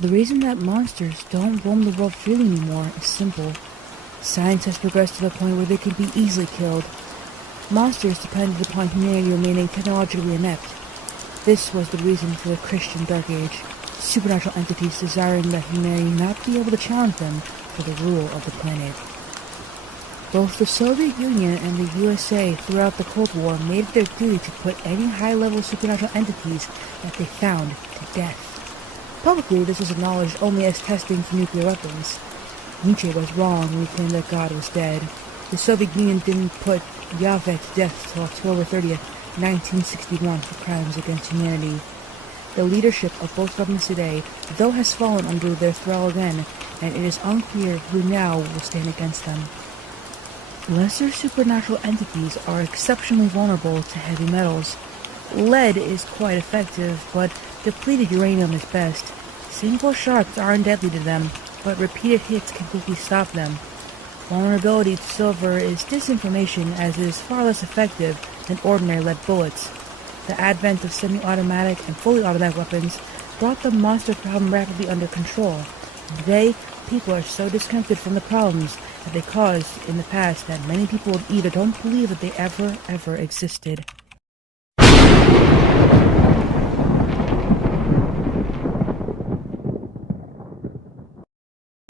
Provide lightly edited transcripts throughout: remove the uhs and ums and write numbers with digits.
The reason that monsters don't roam the world freely anymore is simple. Science has progressed to the point where they can be easily killed. Monsters depended upon humanity remaining technologically inept. This was the reason for the Christian Dark Age, supernatural entities desiring that humanity not be able to challenge them for the rule of the planet. Both the Soviet Union and the USA throughout the Cold War made it their duty to put any high-level supernatural entities that they found to death. Publicly, this was acknowledged only as testing for nuclear weapons. Nietzsche was wrong when he claimed that God was dead. The Soviet Union didn't put Yahweh to death until October 30th, 1961 for crimes against humanity. The leadership of both governments today, though, has fallen under their thrall again, and it is unclear who now will stand against them. Lesser supernatural entities are exceptionally vulnerable to heavy metals. Lead is quite effective, but depleted uranium is best. Single shots aren't deadly to them, but repeated hits can quickly stop them. Vulnerability to silver is disinformation, as it is far less effective than ordinary lead bullets. The advent of semi-automatic and fully automatic weapons brought the monster problem rapidly under control. And today, people are so disconnected from the problems that they caused in the past that many people either don't believe that they ever existed.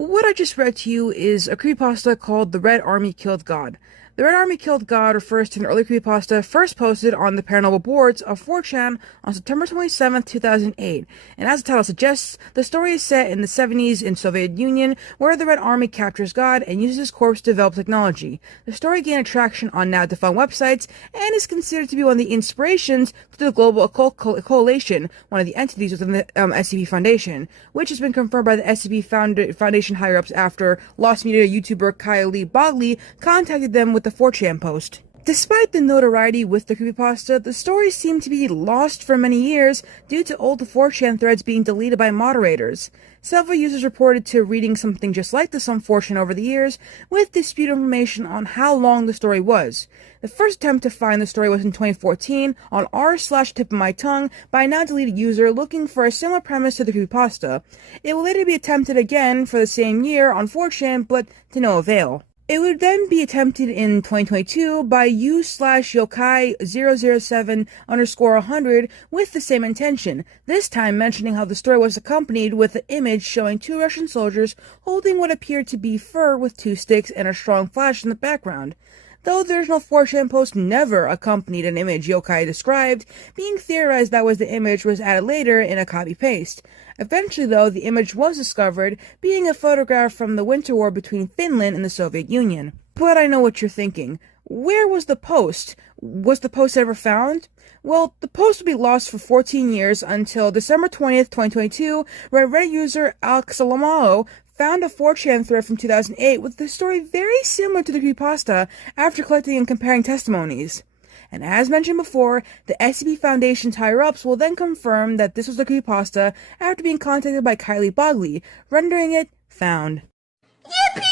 What I just read to you is a creepypasta called The Red Army Killed God. The Red Army Killed God refers to an early creepypasta first posted on the paranormal boards of 4chan on September 27, 2008. And as the title suggests, the story is set in the 70s in Soviet Union, where the Red Army captures God and uses his corpse to develop technology. The story gained traction on now defunct websites and is considered to be one of the inspirations to the Global Occult Coalition, one of the entities within the SCP Foundation, which has been confirmed by the SCP Foundation higher-ups after Lost Media YouTuber Kylie Bogley contacted them with the 4chan post. Despite the notoriety with the creepypasta, the story seemed to be lost for many years due to old 4chan threads being deleted by moderators. Several users reported to reading something just like this on 4chan over the years, with disputed information on how long the story was. The first attempt to find the story was in 2014 on r/tipofmytongue by a now deleted user looking for a similar premise to the creepypasta. It will later be attempted again for the same year on 4chan, but to no avail. It would then be attempted in 2022 by u/yokai007_100 with the same intention, this time mentioning how the story was accompanied with an image showing two Russian soldiers holding what appeared to be fur with two sticks and a strong flash in the background. Though the original 4chan post never accompanied an image Yokai described, being theorized that was the image was added later in a copy-paste. Eventually, though, the image was discovered, being a photograph from the Winter War between Finland and the Soviet Union. But I know what you're thinking. Where was the post? Was the post ever found? Well, the post would be lost for 14 years until December 20th, 2022, where Reddit user Alexalamalo found a 4chan thread from 2008 with the story very similar to the creepypasta after collecting and comparing testimonies. And as mentioned before, the SCP Foundation's higher-ups will then confirm that this was the creepypasta after being contacted by Kylie Bogley, rendering it found. Yippee!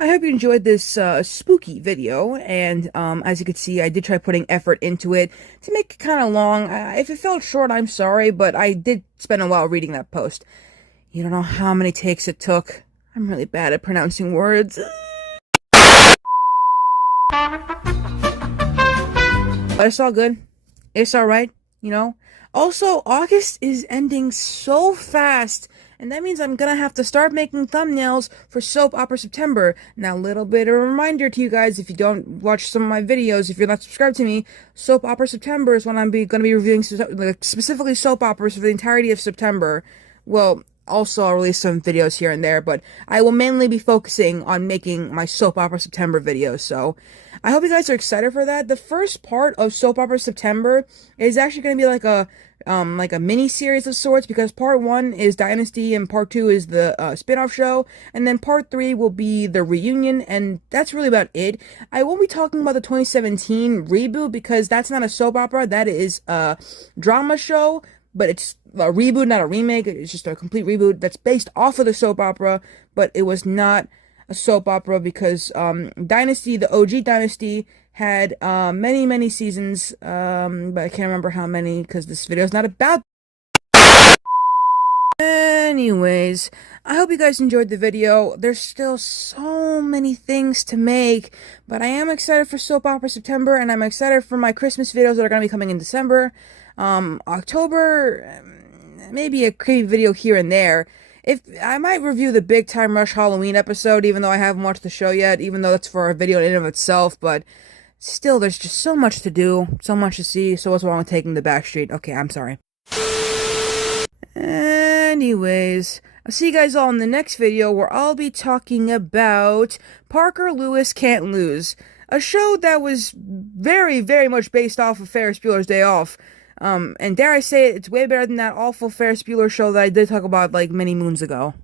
I hope you enjoyed this spooky video, and as you can see, I did try putting effort into it to make it kind of long. If it felt short, I'm sorry, but I did spend a while reading that post. You don't know how many takes it took. I'm really bad at pronouncing words. But it's all good. It's alright, you know? Also, August is ending so fast, and that means I'm gonna have to start making thumbnails for Soap Opera September. Now, a little bit of a reminder to you guys, if you don't watch some of my videos, if you're not subscribed to me, Soap Opera September is when I'm gonna be reviewing specifically soap operas for the entirety of September. Well, also, I'll release some videos here and there, but I will mainly be focusing on making my Soap Opera September videos, so I hope you guys are excited for that. The first part of Soap Opera September is actually going to be like a mini-series of sorts, because part 1 is Dynasty, and part 2 is the spin-off show, and then part 3 will be the reunion, and that's really about it. I won't be talking about the 2017 reboot, because that's not a soap opera, that is a drama show, but it's a reboot, not a remake. It's just a complete reboot that's based off of the soap opera, but it was not a soap opera because Dynasty, the OG Dynasty, had many seasons, but I can't remember how many because this video is not about Anyways, I hope you guys enjoyed the video. There's still so many things to make, but I am excited for Soap Opera September, and I'm excited for my Christmas videos that are going to be coming in December. October, maybe a creepy video here and there. If I might review the Big Time Rush Halloween episode, even though I haven't watched the show yet, even though that's for a video in and of itself, but still, there's just so much to do, so much to see, so what's wrong with taking the back street? Okay, I'm sorry. Anyways, I'll see you guys all in the next video where I'll be talking about Parker Lewis Can't Lose, a show that was very, very much based off of Ferris Bueller's Day Off. And dare I say it, it's way better than that awful Ferris Bueller show that I did talk about like many moons ago.